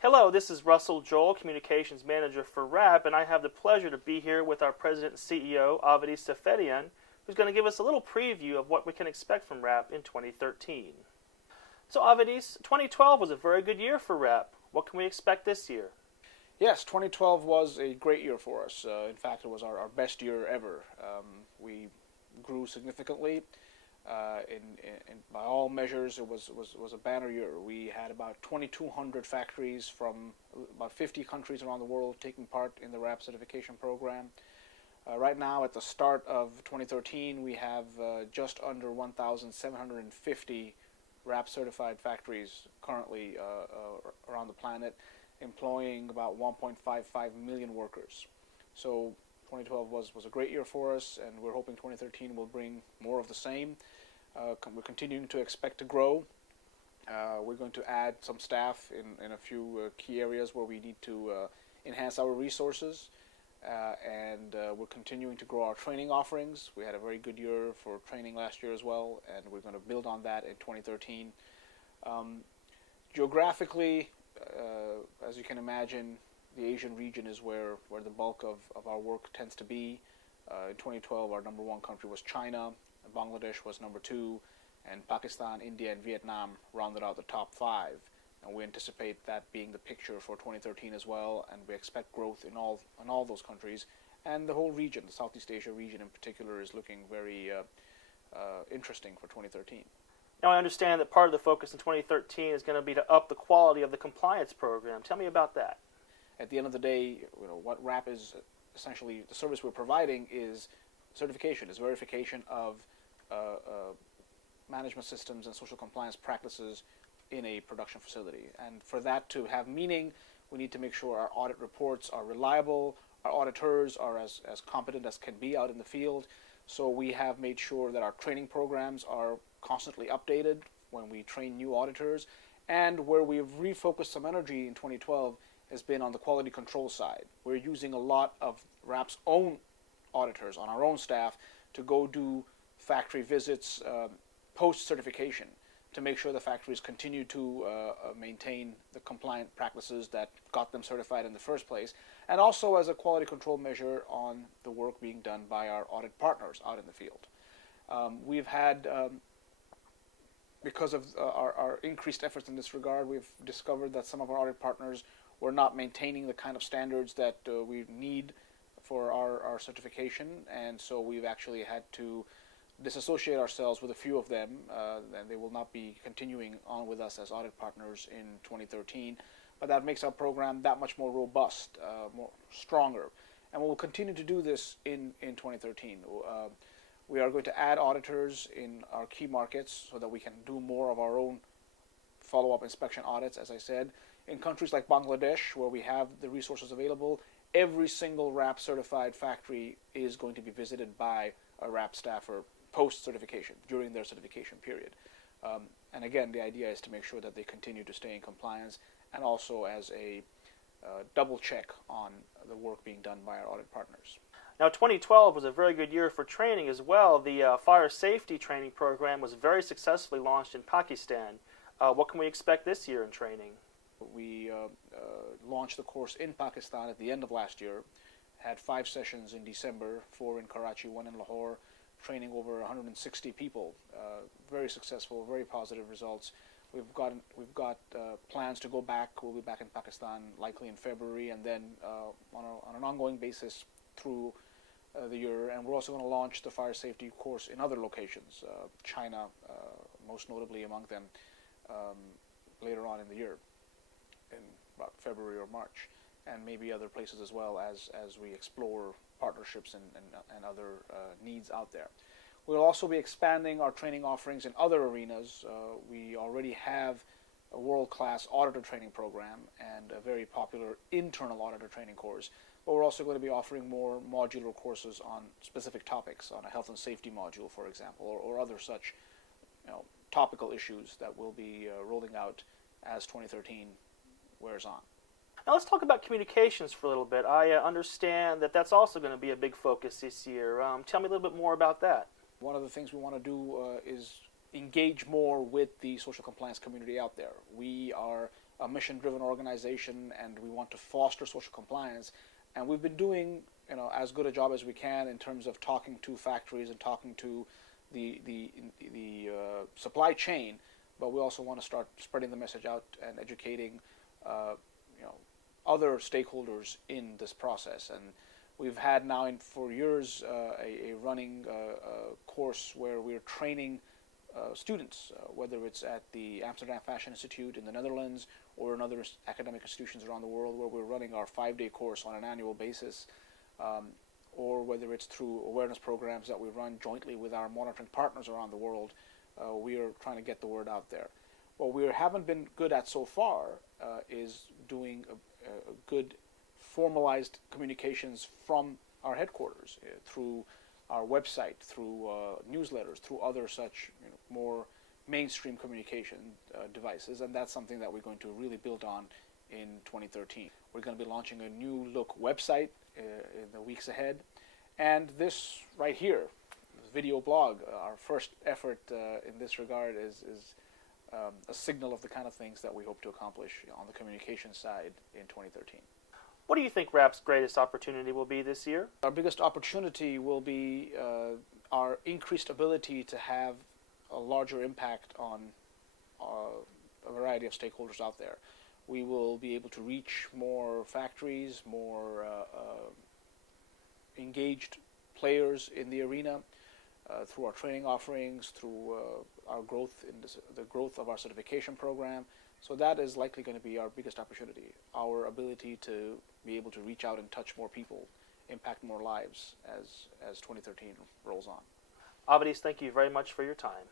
Hello, this is Russell Joel, Communications Manager for RAP, and I have the pleasure to be here with our President and CEO, Avedis Seferian, who's going to give us a little preview of what we can expect from RAP in 2013. So Avedis, 2012 was a very good year for RAP. What can we expect this year? Yes, 2012 was a great year for us. In fact, it was our best year ever. We grew significantly. By all measures, it was a banner year. We had about 2,200 factories from about 50 countries around the world taking part in the RAP certification program. Right now, at the start of 2013, we have just under 1,750 RAP certified factories currently around the planet, employing about 1.55 million workers. So 2012 was a great year for us, and we're hoping 2013 will bring more of the same. We're continuing to expect to grow. We're going to add some staff in a few key areas where we need to enhance our resources. And we're continuing to grow our training offerings. We had a very good year for training last year as well, and we're going to build on that in 2013. Geographically, as you can imagine, the Asian region is where the bulk of our work tends to be. In 2012, our number one country was China. Bangladesh was number two, and Pakistan, India, and Vietnam rounded out the top five. And we anticipate that being the picture for 2013 as well, and we expect growth in all those countries. And the whole region, the Southeast Asia region in particular, is looking very interesting for 2013. Now I understand that part of the focus in 2013 is going to be to up the quality of the compliance program. Tell me about that. At the end of the day, what RAP is essentially, the service we're providing is certification, is verification of management systems and social compliance practices in a production facility. And for that to have meaning, we need to make sure our audit reports are reliable, our auditors are as competent as can be out in the field. So we have made sure that our training programs are constantly updated when we train new auditors. And where we've refocused some energy in 2012 has been on the quality control side. We're using a lot of RAP's own auditors on our own staff to go do factory visits post-certification to make sure the factories continue to maintain the compliant practices that got them certified in the first place, and also as a quality control measure on the work being done by our audit partners out in the field. We've had, because of our increased efforts in this regard, we've discovered that some of our audit partners were not maintaining the kind of standards that we need for our certification, and so we've actually had to disassociate ourselves with a few of them, and they will not be continuing on with us as audit partners in 2013. But that makes our program that much more robust, more stronger, and we'll continue to do this in 2013. We are going to add auditors in our key markets so that we can do more of our own follow-up inspection audits. As I said, in countries like Bangladesh, where we have the resources available, every single RAP certified factory is going to be visited by a RAP staffer post-certification, during their certification period. And again, the idea is to make sure that they continue to stay in compliance, and also as a double check on the work being done by our audit partners. Now 2012 was a very good year for training as well. The fire safety training program was very successfully launched in Pakistan. What can we expect this year in training? We launched the course in Pakistan at the end of last year, had 5 sessions in December, 4 in Karachi, 1 in Lahore, training over 160 people. Very successful, very positive results. We've got plans to go back. We'll be back in Pakistan likely in February, and then on an ongoing basis through the year. And we're also going to launch the fire safety course in other locations, China most notably among them, later on in the year, in about February or March, and maybe other places as well as we explore partnerships and other needs out there. We'll also be expanding our training offerings in other arenas. We already have a world-class auditor training program and a very popular internal auditor training course, but we're also going to be offering more modular courses on specific topics, on a health and safety module, for example, or other such topical issues that we'll be rolling out as 2013 wears on. Now let's talk about communications for a little bit. I understand that that's also going to be a big focus this year. Tell me a little bit more about that. One of the things we want to do is engage more with the social compliance community out there. We are a mission-driven organization, and we want to foster social compliance. And we've been doing, as good a job as we can in terms of talking to factories and talking to the supply chain. But we also want to start spreading the message out and educating, other stakeholders in this process. And we've had now for years a running course where we're training students, whether it's at the Amsterdam Fashion Institute in the Netherlands or in other academic institutions around the world, where we're running our 5-day course on an annual basis, or whether it's through awareness programs that we run jointly with our monitoring partners around the world. We are trying to get the word out there. What we haven't been good at so far is doing a good formalized communications from our headquarters through our website, through newsletters, through other such more mainstream communication devices, and that's something that we're going to really build on in 2013. We're going to be launching a new look website in the weeks ahead, and this right here, this video blog, our first effort in this regard is a signal of the kind of things that we hope to accomplish on the communication side in 2013. What do you think RAP's greatest opportunity will be this year? Our biggest opportunity will be our increased ability to have a larger impact on a variety of stakeholders out there. We will be able to reach more factories, more engaged players in the arena through our training offerings, through our growth in the growth of our certification program. So that is likely going to be our biggest opportunity, our ability to be able to reach out and touch more people, impact more lives as 2013 rolls on. Avedis, thank you very much for your time.